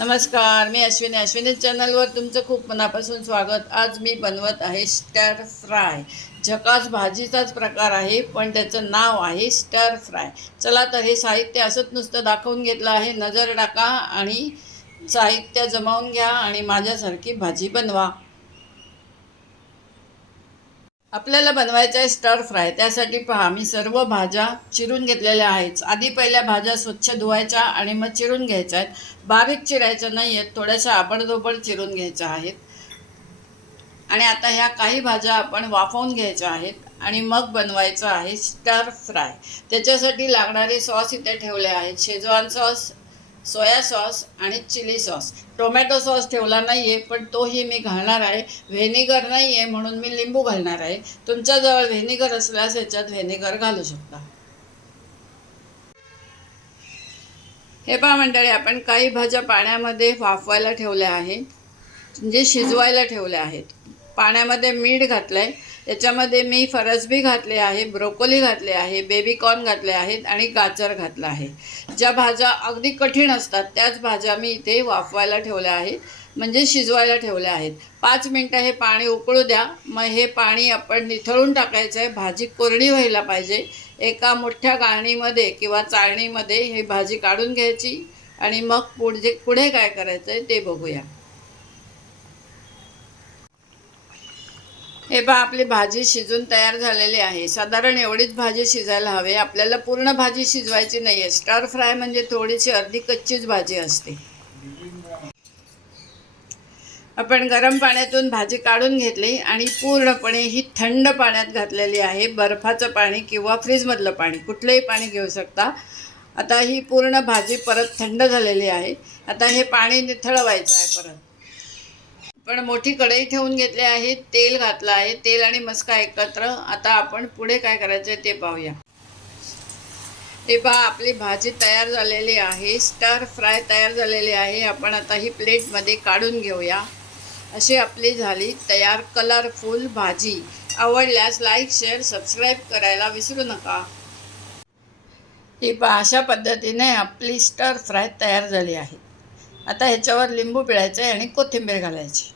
नमस्कार, मी अश्विनी चॅनलवर तुमचं खूप मनापासून स्वागत। आज मी बनवत आहे स्टर फ्राय। झकास भाजीचाच प्रकार आहे, पण त्याचं नाव आहे स्टर फ्राय। चला तर हे साहित्य असंच नुसतं दाखवून घेतलं आहे। नजर टाका आणि साहित्य जमावून घ्या आणि माझ्यासारखी भाजी बनवा। आपल्याला बनवायचं आहे स्टर फ्राय। त्यासाठी पहा, मी सर्व भाज्या चिरून घेतलेल्या आहेत। आधी पहिल्या भाज्या स्वच्छ धुवायच्या आणि मग चिरून घ्यायच्या आहेत। बारीक चिरायच्या नाही आहेत, थोड्याशा आबडधोबड चिरून घ्यायच्या आहेत। आणि आता ह्या काही भाज्या आपण वाफवून घ्यायच्या आहेत आणि मग बनवायचं आहे स्टर फ्राय। त्याच्यासाठी लागणारे सॉस इथे ठेवले आहेत। शेजवान सॉस, सोया सॉस आणि चिली सॉस। टोमॅटो सॉस ठेवला नाही आहे, पण तोही मी घालणार आहे। व्हेनिगर नाही आहे म्हणून मी लिंबू घालणार आहे। तुमच्याजवळ व्हेनिगर असल्यास याच्यात व्हेनिगर घालू शकता। हे पहा मंडळी, आपण काही भाज्या पाण्यामध्ये वाफवायला ठेवल्या आहेत, म्हणजे शिजवायला ठेवल्या आहेत। पाण्यामध्ये मीठ घातलं आहे, त्याच्यामध्ये मी फरसबी घातले आहे, ब्रोकोली घातले आहे, बेबी कॉर्न घातले आहेत आणि गाजर घातलं आहे। ज्या भाज्या अगदी कठीण असतात त्याच भाज्या मी इथे वाफवायला ठेवल्या आहेत, म्हणजे शिजवायला ठेवल्या आहेत। 5 मिनटं हे पाणी उकळू द्या। मग हे पाणी आपण निथळून टाकायचं आहे। भाजी कोरडी व्हायला पाहिजे। एका मोठ्या गाळणीमध्ये किंवा चाळणीमध्ये ही भाजी काढून घ्यायची आणि मग पुढे काय करायचं आहे ते बघूया। हे पहा, आपली भाजी शिजून तयार झालेली आहे। साधारण एवढीच भाजी शिजायला हवी, आपल्याला पूर्ण भाजी शिजवायची नाही आहे। स्टर फ्राय म्हणजे थोडीशी अर्धी कच्चीच भाजी असते। आपण गरम पाण्यातून भाजी काढून घेतली आणि पूर्णपणे ही थंड पाण्यात घातलेली आहे। बर्फाचं पाणी किंवा फ्रीजमधलं पाणी, कुठलंही पाणी घेऊ शकता। आता ही पूर्ण भाजी परत थंड झालेली आहे। आता हे पाणी निथळवायचं आहे परत। पण मोठी कढई ठेवून घेतली आहे, तेल घातलं आहे, तेल आणि मस्का एकत्र। आता आपण पुढे काय करायचं आहे ते पाहूया। हे पहा, आपली भाजी तयार झालेली आहे। स्टर फ्राय तयार झालेली आहे। आपण आता ही प्लेटमध्ये काढून घेऊया। अशी आपली झाली तयार कलरफुल भाजी। आवडल्यास लाईक, शेअर, सबस्क्राईब करायला विसरू नका। ही पहा, अशा पद्धतीने आपली स्टर फ्राय तयार झाली आहे। आता ह्याच्यावर लिंबू पिळायचं आहे आणि कोथिंबीर घालायची।